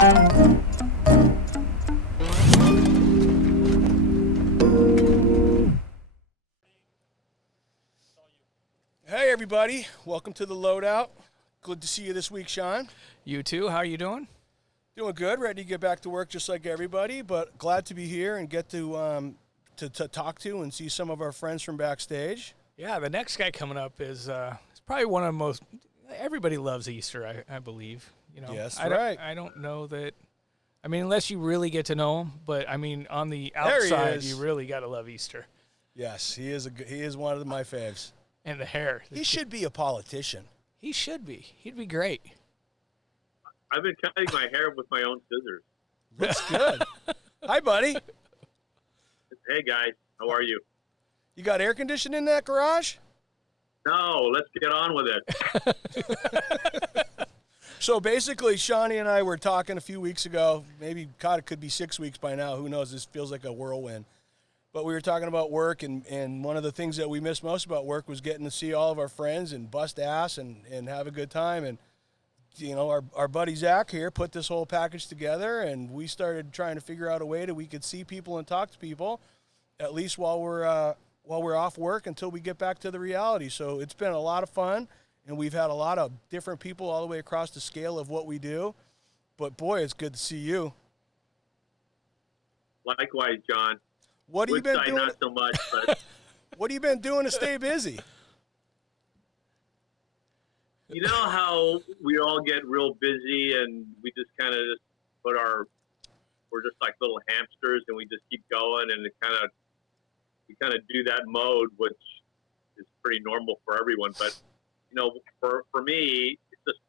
Hey everybody, welcome to the Loadout. Good to see you this week, Sean. You too. How are you doing? Doing good, ready to get back to work just like everybody, but glad to be here and get to talk to and see some of our friends from backstage. Yeah, the next guy coming up is probably one of the most. Everybody loves Easter, I believe. You know, Yes, right. I don't know that. I mean, unless you really get to know him, but I mean, on the outside, you really got to love Easter. Yes, he is one of my faves. And the hair. He should be a politician. He should be. He'd be great. I've been cutting my hair with my own scissors. Looks good. Hi, buddy. Hey, guys. How are you? You got air conditioning in that garage? No, let's get on with it. So basically, Shawnee and I were talking a few weeks ago. Maybe, God, it could be 6 weeks by now. Who knows? This feels like a whirlwind. But we were talking about work, and one of the things that we missed most about work was getting to see all of our friends and bust ass and have a good time. And, you know, our buddy Zach here put this whole package together, and we started trying to figure out a way that we could see people and talk to people, at least while we're off work until we get back to the reality. So it's been a lot of fun, and we've had a lot of different people all the way across the scale of what we do. But, boy, it's good to see you. Likewise, John. What have you been doing? Not so much, but what have you been doing to stay busy? You know how we all get real busy and we just kind of just we're just like little hamsters and we just keep going and we kind of do that mode, which is pretty normal for everyone. But, you know, for me, it's just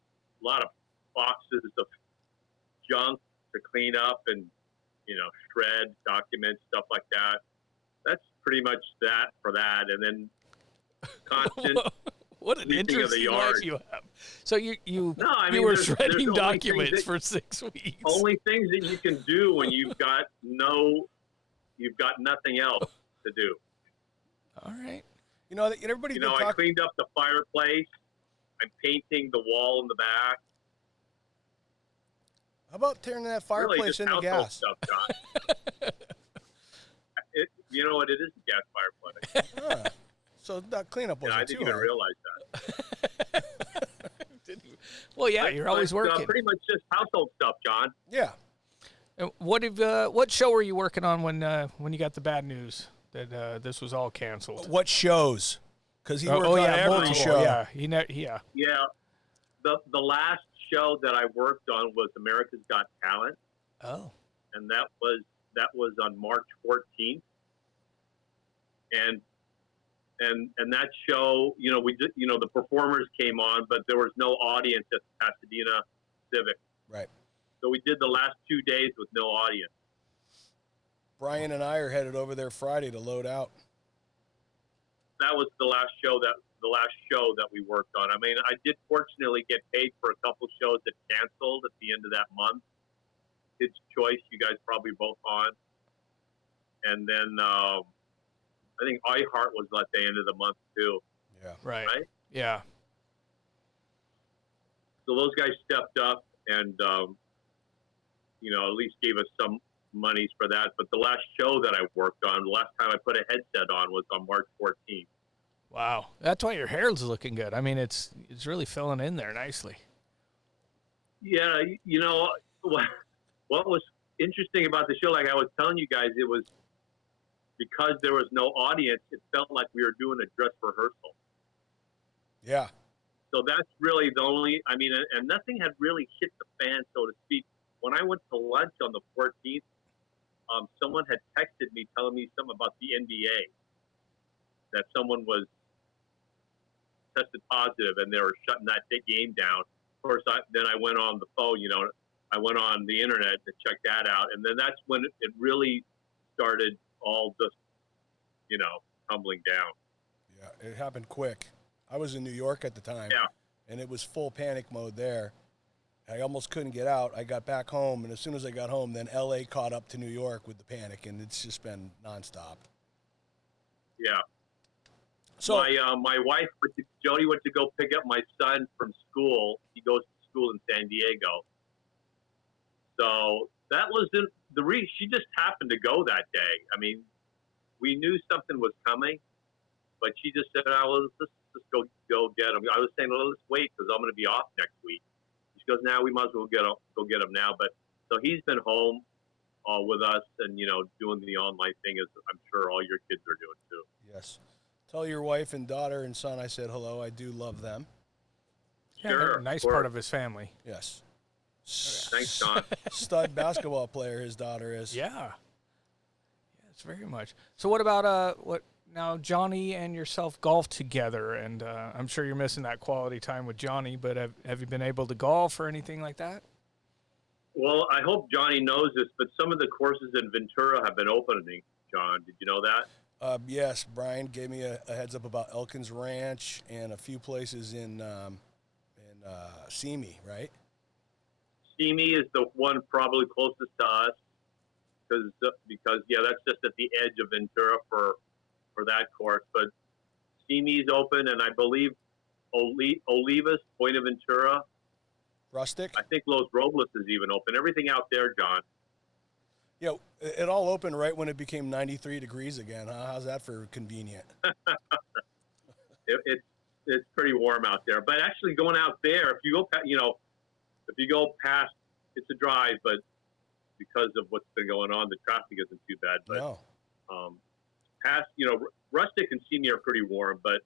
a lot of boxes of junk to clean up and, you know, shred, documents, stuff like that. That's pretty much that for that. And then constant what an interesting life you have. So you were shredding documents for 6 weeks. Only things that you can do when you've got nothing else to do. All right. You know, everybody. You know, I cleaned up the fireplace. I'm painting the wall in the back. How about tearing that fireplace into gas? Stuff, John. You know what? It is a gas fireplace. So that cleanup wasn't I didn't too even hard. realize that. Well, yeah, you're always working. Pretty much just household stuff, John. Yeah. And what show were you working on when you got the bad news that this was all canceled? What shows? Because he worked on every show. Yeah, Yeah. The last show that I worked on was America's Got Talent. Oh. And that was on March 14th. And that show, you know, we did, you know, the performers came on, but there was no audience at the Pasadena Civic. Right. So we did the last 2 days with no audience. Brian and I are headed over there Friday to load out. That was the last show that we worked on. I mean, I did fortunately get paid for a couple shows that canceled at the end of that month. Kids' Choice, you guys probably both on. And then I think iHeart was at the end of the month too. Yeah. Right? Yeah. So those guys stepped up and, you know, at least gave us some monies for that. But the last show that I worked on, the last time I put a headset on was on March 14th. Wow. That's why your hair's looking good. I mean, it's really filling in there nicely. Yeah, you know, what was interesting about the show, like I was telling you guys, it was because there was no audience, it felt like we were doing a dress rehearsal. Yeah. So that's really the only, I mean, and nothing had really hit the fan, so to speak. When I went to lunch on the 14th, someone had texted me telling me something about the NBA, that someone was tested positive and they were shutting that game down. Of course, then I went on the phone, you know, I went on the internet to check that out. And then that's when it really started all just, you know, tumbling down. Yeah, it happened quick. I was in New York at the time. Yeah. And it was full panic mode there. I almost couldn't get out. I got back home, and as soon as I got home, then L.A. caught up to New York with the panic, and it's just been nonstop. Yeah. So my wife, Jody, went to go pick up my son from school. He goes to school in San Diego. So that was she just happened to go that day. I mean, we knew something was coming, but she just said, "Oh, let's just go get him." I was saying, "Well, let's wait because I'm going to be off next week." She goes, "Now we might as well go get him now." But so he's been home with us and doing the online thing, as I'm sure all your kids are doing too. Yes. Tell your wife and daughter and son I said hello. I do love them. Yeah, Sure, they're a nice part of his family. Yes. Thanks, Sean. Stud basketball player his daughter is. Yeah. Yes, very much. So what about what now Johnny and yourself golf together, and I'm sure you're missing that quality time with Johnny, but have you been able to golf or anything like that? Well, I hope Johnny knows this, but some of the courses in Ventura have been opening, John. Did you know that? Yes, Brian gave me a heads up about Elkins Ranch and a few places in Simi, right? Simi is the one probably closest to us because that's just at the edge of Ventura for that course. But Simi's open, and I believe Olivas, Point of Ventura, Rustic. I think Los Robles is even open. Everything out there, John. Yeah, it all opened right when it became 93 degrees again. Huh? How's that for convenient? It's pretty warm out there. But actually, going out there, if you go past, it's a drive, but because of what's been going on, the traffic isn't too bad. But No. Past, Rustic and Simi are pretty warm, but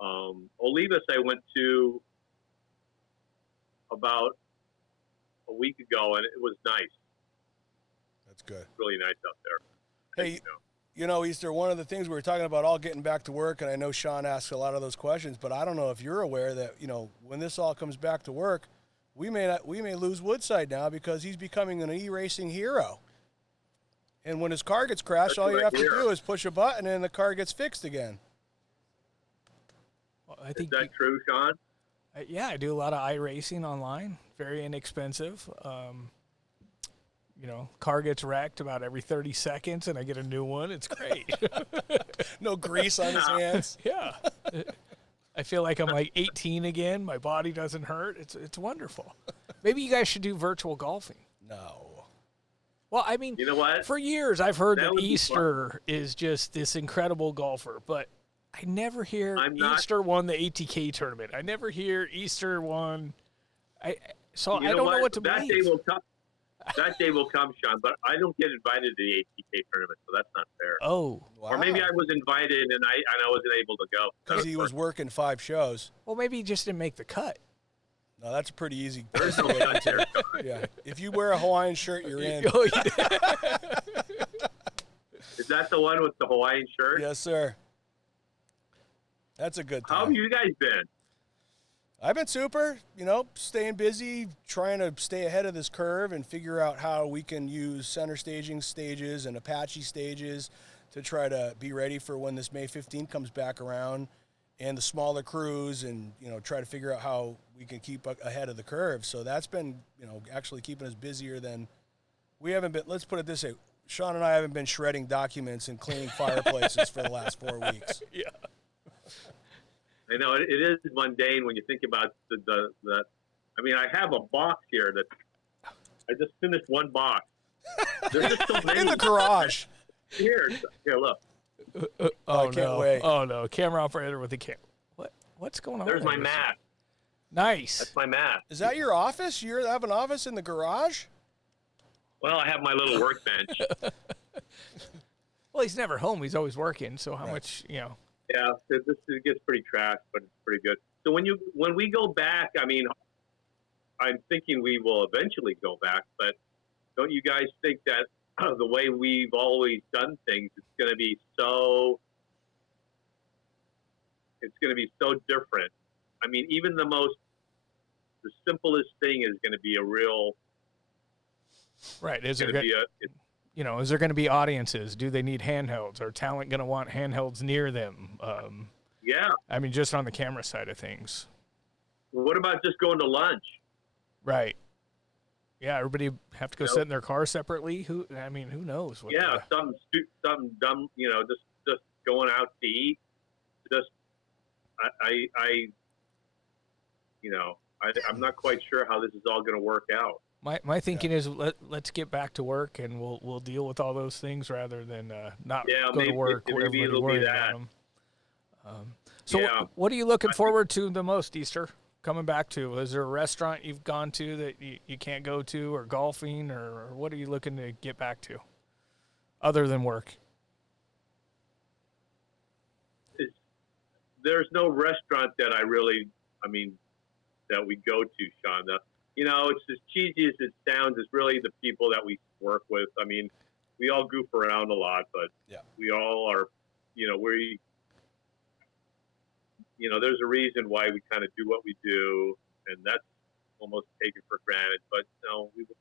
Olivas I went to about a week ago, and it was nice. That's good. Really nice out there. Hey, Easter, one of the things we were talking about all getting back to work, and I know Sean asks a lot of those questions, but I don't know if you're aware that, when this all comes back to work, we may lose Woodside now because he's becoming an e-racing hero. And when his car gets crashed, all you have to do is push a button and the car gets fixed again. Well, I think is that true, Sean? Yeah, I do a lot of iRacing online. Very inexpensive. Car gets wrecked about every 30 seconds, and I get a new one. It's great. No grease on his hands. Yeah. I feel like I'm like 18 again. My body doesn't hurt. It's wonderful. Maybe you guys should do virtual golfing. No. Well, I mean, you know what? For years I've heard that Easter is just this incredible golfer, but I never hear Easter won the ATK tournament. I never hear Easter won. I don't know what to believe. That day will come, Sean, but I don't get invited to the ATK tournament, so that's not fair. Oh. Wow. Or maybe I was invited and I wasn't able to go. Because he was working 5 shows. Well, maybe he just didn't make the cut. No, that's a pretty easy. There's no cut there. Yeah. If you wear a Hawaiian shirt, you're in. Oh, yeah. Is that the one with the Hawaiian shirt? Yes, sir. That's a good time. How have you guys been? I've been super, staying busy, trying to stay ahead of this curve and figure out how we can use center staging stages and Apache stages to try to be ready for when this May 15th comes back around and the smaller crews and, try to figure out how we can keep ahead of the curve. So that's been, actually keeping us busier than we haven't been. Let's put it this way. Sean and I haven't been shredding documents and cleaning fireplaces for the last 4 weeks. Yeah. I know it is mundane when you think about the. I mean, I have a box here that I just finished one box. There's just so many in the garage. Here, look. I can't wait. Oh no, camera operator with the camera. What's going on? There's my mat. Nice. That's my mat. Is that your office? You have an office in the garage? Well, I have my little workbench. Well, he's never home. He's always working. So how much, Yeah, it gets pretty trashed, but it's pretty good. So when we go back, I mean, I'm thinking we will eventually go back, but don't you guys think that the way we've always done things, it's going to be so different. I mean, even the simplest thing is going to be a real. Right. Is there going to be audiences? Do they need handhelds? Are talent going to want handhelds near them? Yeah. I mean, just on the camera side of things. What about just going to lunch? Right. Yeah, everybody have to go sit in their car separately. Who knows? Something dumb. Just going out to eat. Just I'm not quite sure how this is all going to work out. My thinking is let's get back to work, and we'll deal with all those things rather than not go to work. Maybe it'll be that. So what are you looking forward to the most, Easter? Coming back to? Is there a restaurant you've gone to that you can't go to, or golfing, or what are you looking to get back to, other than work? There's no restaurant that that we go to, Sean. It's as cheesy as it sounds. It's really the people that we work with. I mean, we all goof around a lot, but we all are, there's a reason why we kind of do what we do, and that's almost taken for granted. But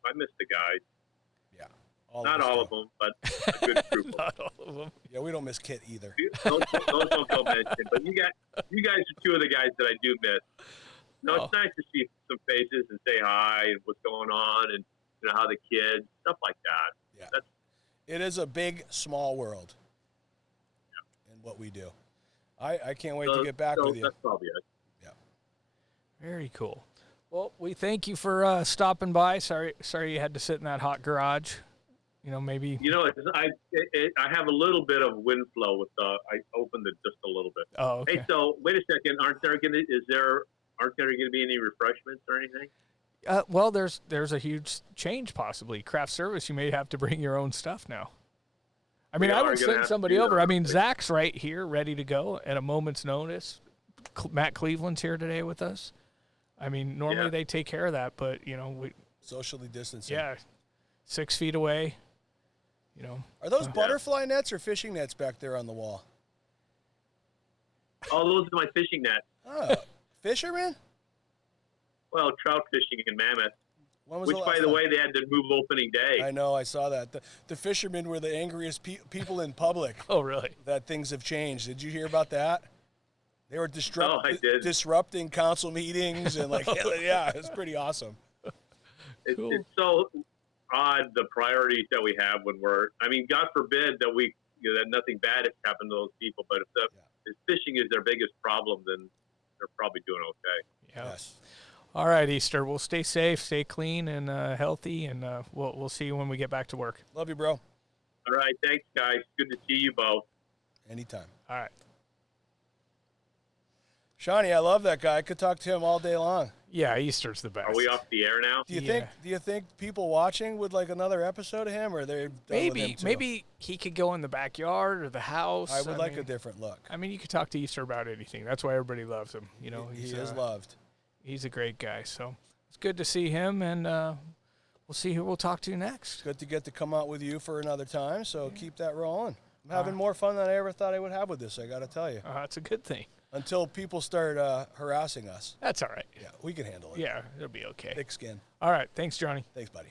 I miss the guys. Yeah. Not all of them, but a good group. Not all of them. Yeah, we don't miss Kit either. Those don't go mentioned. But you guys are two of the guys that I do miss. It's nice to see some faces and say hi and what's going on and how the kids, stuff like that. Yeah. It is a big, small world in what we do. I can't wait to get back with you. That's probably it. Yeah. Very cool. Well, we thank you for stopping by. Sorry you had to sit in that hot garage. Maybe. I have a little bit of wind flow with I opened it just a little bit. Oh, okay. Hey, so wait a second. Aren't there going to be any refreshments or anything? Well, there's a huge change possibly. Craft service, you may have to bring your own stuff now. I mean, I would send somebody over. I mean, Zach's right here, ready to go at a moment's notice. Matt Cleveland's here today with us. I mean, normally they take care of that, but we socially distancing. Yeah, 6 feet away. Are those butterfly nets or fishing nets back there on the wall? Oh, those are my fishing nets. Oh, fisherman? Well, trout fishing in Mammoth. Which, by the way, they had to move opening day. I know, I saw that. The fishermen were the angriest people in public. Oh, really? That things have changed. Did you hear about that? They were disrupting council meetings and it's pretty awesome. Cool. It's so odd, the priorities that we have when God forbid that that nothing bad has happened to those people, but if fishing is their biggest problem, then they're probably doing okay. Yeah. Yes. All right, Easter. We'll stay safe, stay clean and healthy, and we'll see you when we get back to work. Love you, bro. All right. Thanks, guys. Good to see you both. Anytime. All right. Shawnee, I love that guy. I could talk to him all day long. Yeah, Easter's the best. Are we off the air now? Do you think people watching would like another episode of him, or they're maybe he could go in the backyard or the house? I would like a different look. I mean, you could talk to Easter about anything. That's why everybody loves him. He is loved. He's a great guy. So it's good to see him, and we'll see who we'll talk to next. Good to get to come out with you for another time. So keep that rolling. I'm having more fun than I ever thought I would have with this. I got to tell you. That's a good thing. Until people start harassing us. That's all right. Yeah, we can handle it. Yeah, it'll be okay. Thick skin. All right. Thanks, Johnny. Thanks, buddy.